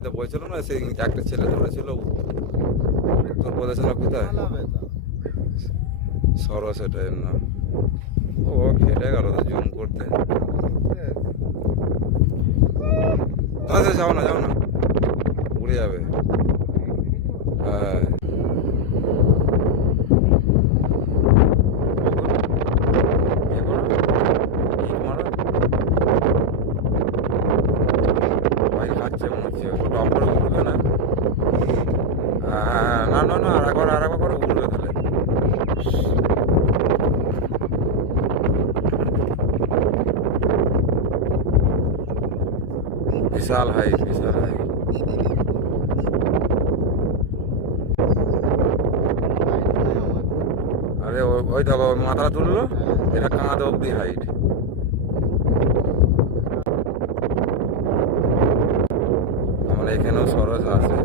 তো বলছিল না সেই একটা ছেলে ধরেছিল উত্তরপ্রদেশে না কোথায় সরস এটার না ও ফেটে গেল তো জুম করতে আচ্ছা যাও না উড়ে যাবে হ্যাঁ ভাই খাচ্ছে মনে হচ্ছে টপ করে উঠবে না হ্যাঁ না আর একবার করে উঠবে তাহলে বিশাল হাই আরে ওই দেখো মাথাটা তুললো এটা কাঁধ অব্দি হাইট আমার এখানেও সরস আছে